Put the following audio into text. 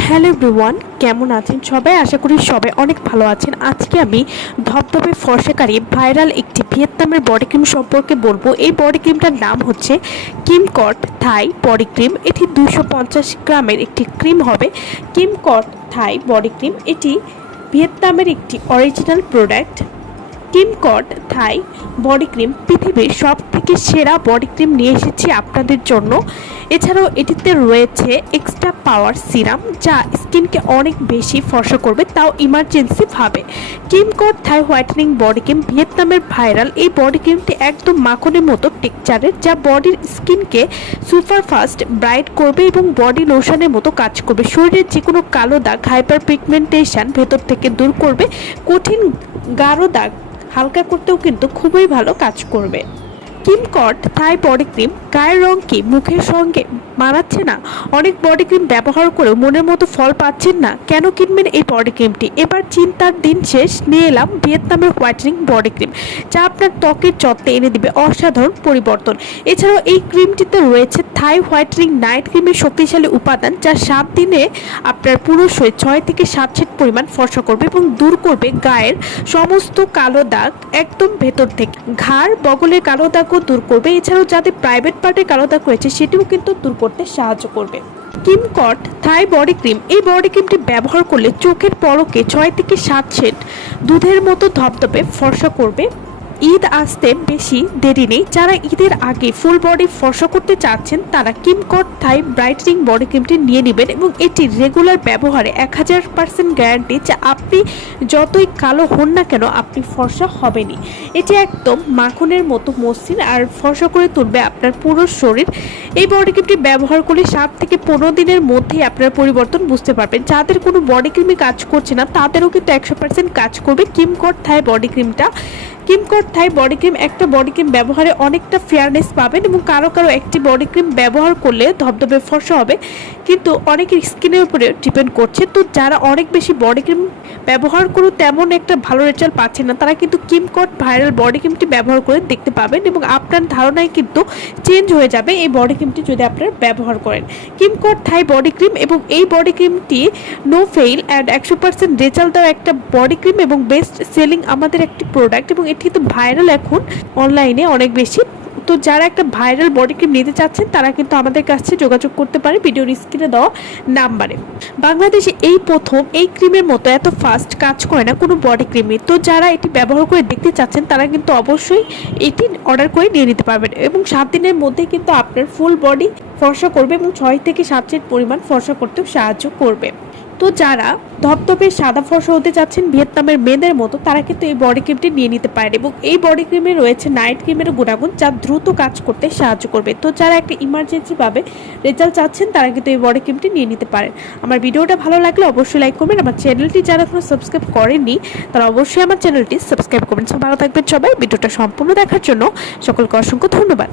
Hello everyone, কেমন আছেন সবাই? আশা করি সবাই অনেক ভালো আছেন। আজকে আমি ধপধপে ফর্সাকারী ভাইরাল একটি ভিয়েতনামের বডি ক্রিম সম্পর্কে বলব। এই বডি ক্রিমটার নাম হচ্ছে কিমকট থাই বডি ক্রিম এটি দুশো গ্রামের একটি ক্রিম হবে। কিমকট থাই বডি ক্রিম এটি ভিয়েতনামের একটি অরিজিনাল প্রোডাক্ট কিমকট থাই বডি ক্রিম পৃথিবীর সব থেকে সেরা বডি ক্রিম নিয়ে এসেছি আপনাদের জন্য। এছাড়াও এটিতে রয়েছে এক্সট্রা পাওয়ার সিরাম যা স্কিনকে অনেক বেশি ফর্সা করবে, তাও ইমার্জেন্সি ভাবে। কিমকট থাই হোয়াইটেনিং বডি ক্রিম ভিয়েতনামের ভাইরাল এই বডি ক্রিমটি একদম মাখনের মতো টেক্সচারের যা বডির স্কিনকে সুপারফাস্ট ব্রাইট করবে এবং বডি লোশনের মতো কাজ করবে। শরীরের যে কোনো কালো দাগ হাইপার পিগমেন্টেশন ভেতর থেকে দূর করবে। কঠিন গাঢ় দাগ হালকা করতেও কিন্তু খুবই ভালো কাজ করবে। কিমকট থাই বডি ক্রিম গায়ের রং কি মুখের সঙ্গে মানাচ্ছে না? অনেক বডি ক্রিম ব্যবহার করেও মনের মতো ফল পাচ্ছেন না। কেন কিনবেন এই বডি ক্রিমটি এবার চিন্তার দিন শেষ। নিয়ে এলাম ভিয়েতনামের হোয়াইটেনিং বডি ক্রিম যা আপনার ত্বকের যত্নে এনে দিবে অসাধারণ পরিবর্তন। এছাড়াও এই ক্রিমটিতে রয়েছে থাই হোয়াইটেনিং নাইট ক্রিমের শক্তিশালী উপাদান যা সাত দিনে আপনার পুরো শরীর ছয় থেকে সাত সেট পরিমাণ ফর্সা করবে এবং দূর করবে গায়ের সমস্ত কালো দাগ একদম ভেতর থেকে। ঘাড় বগলের কালো দাগও দূর করবে। এছাড়াও যাদের প্রাইভেট পার্টে কালো দাগ রয়েছে, সেটিও কিন্তু দূর করতে সাহায্য করবে। কিমকট থাই বডি ক্রিম এই বডি ক্রিমটি ব্যবহার করলে চোখের পরকে ছয় থেকে সাত সেট দুধের মতো ধপধপে ফর্সা করবে। ঈদ আসতে বেশি দেরি নেই। যারা ঈদের আগে ফুল বডি ফর্সা করতে চাচ্ছেন, তারা কিমকট থাই ব্রাইটনিং বডি ক্রিমটি নিয়ে নেবেন এবং এটি রেগুলার ব্যবহারে এক হাজার পার্সেন্ট গ্যারান্টি যে আপনি যতই কালো হন না কেন আপনি ফর্সা হবেনই। এটি একদম মাখনের মতো মসৃণ আর ফর্সা করে তুলবে আপনার পুরো শরীর। এই বডি ক্রিমটি ব্যবহার করলে সাত থেকে পনেরো দিনের মধ্যেই আপনার পরিবর্তন বুঝতে পারবেন। যাদের কোনো বডি ক্রিমই কাজ করছে না, তাদেরও কিন্তু একশো পার্সেন্ট কাজ করবে কিমকট থাই বডি ক্রিমটা কিমকট থাই বডি ক্রিম একটা বডি ক্রিম ব্যবহারে অনেকটা ফেয়ারনেস পাবেন এবং কারও কারও একটি বডি ক্রিম ব্যবহার করলে ধবধবে ফর্সা হবে। কিন্তু অনেকের স্কিনের উপরে ডিপেন্ড করছে। তো যারা অনেক বেশি বডি ক্রিম ব্যবহার করে, তেমন একটা ভালো রেজাল্ট পাচ্ছেন না। তারা কিন্তু কিমকট ভাইরাল বডি ক্রিমটি ব্যবহার করে দেখতে পাবেন এবং আপনার ধারণায় কিন্তু চেঞ্জ হয়ে যাবে এই বডি ক্রিমটি যদি আপনারা ব্যবহার করেন। কিমকট থাই বডি ক্রিম এবং এই বডি ক্রিমটি নো ফেইল অ্যান্ড একশো পার্সেন্ট রেজাল্ট দেওয়া একটা বডি ক্রিম এবং বেস্ট সেলিং আমাদের একটি প্রোডাক্ট এবং এটি তো ভাইরাল এখন অনলাইনে অনেক বেশি। তো যারা একটা ভাইরাল বডি ক্রিম নিতে চাচ্ছেন, তারা কিন্তু আমাদের কাছে যোগাযোগ করতে পারে। ভিডিওর স্ক্রিনে দেওয়া নাম্বারে। বাংলাদেশে এই প্রথম এই ক্রিমের মতো এত ফাস্ট কাজ করে না কোনো বডি ক্রিমে তো যারা এটি ব্যবহার করে দেখতে চাচ্ছেন, তারা কিন্তু অবশ্যই এটি অর্ডার করে নিয়ে নিতে পারবেন এবং সাত দিনের মধ্যে কিন্তু আপনার ফুল বডি ফর্সা করবে এবং ছয় থেকে সাত পরিমাণ ফর্সা করতেও সাহায্য করবে। তো যারা ধপধপে সাদা ফর্সা হতে চাচ্ছেন ভিয়েতনামের মেয়েদের মতো, তারা কিন্তু এই বডি ক্রিমটি নিয়ে নিতে পারেন এবং এই বডি ক্রিমে রয়েছে নাইট ক্রিমের গুণাগুণ যা দ্রুত কাজ করতে সাহায্য করবে। তো যারা একটা ইমার্জেন্সিভাবে রেজাল্ট চাচ্ছেন, তারা কিন্তু এই বডি ক্রিমটি নিয়ে নিতে পারেন। আমার ভিডিওটা ভালো লাগলে অবশ্যই লাইক করবেন। আমার চ্যানেলটি যারা এখনও সাবস্ক্রাইব করেননি, তারা অবশ্যই আমার চ্যানেলটি সাবস্ক্রাইব করবেন। সো ভালো থাকবেন সবাই। ভিডিওটা সম্পূর্ণ দেখার জন্য সকলকে অসংখ্য ধন্যবাদ।